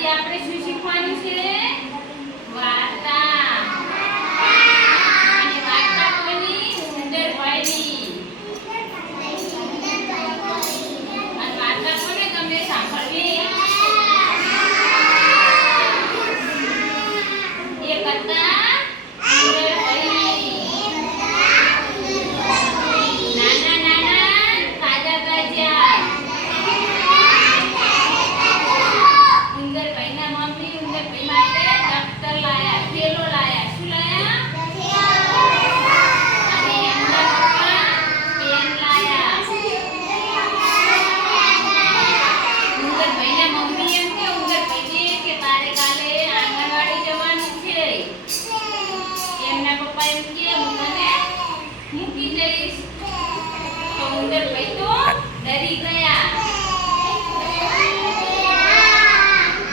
આજે આપણે શું શીખવાનું છે? પપ્પા તો ડરી ગયા.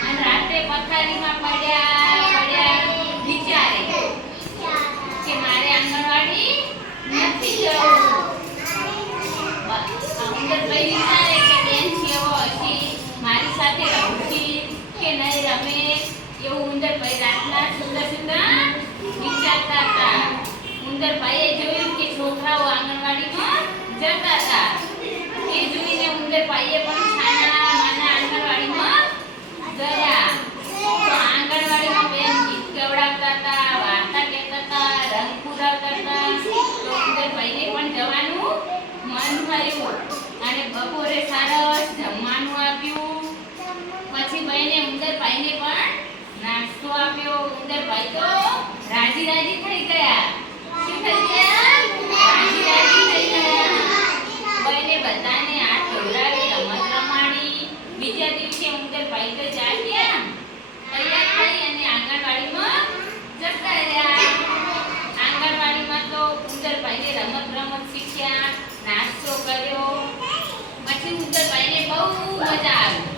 અને રાત્રે પથારીમાં પડ્યા પડ્યા, વિચારે કે મારે આંગણવાડી નથી જવું. આ ઉંદરભાઈ વિચારે. ઉંદરભાઈએ પણ છાના માના આંગણવાડીમાં ગયા તો આંગણવાડીમાં બેન ગીત ગવડાવતા હતા, વાર્તા કહેતા હતા, રંગ પૂરાવતા હતા. તો ઉંદરભાઈને પણ જવાનું મન થયું. અને બપોરે સરસ જમવાનું આપ્યું. પછી ભાઈને ઉંદરભાઈને પણ નાસ્તો આપ્યો. ઉંદરભાઈ તો રાજી રાજી થઈ ગયા. શું થઈ ગયા? મજા આવી.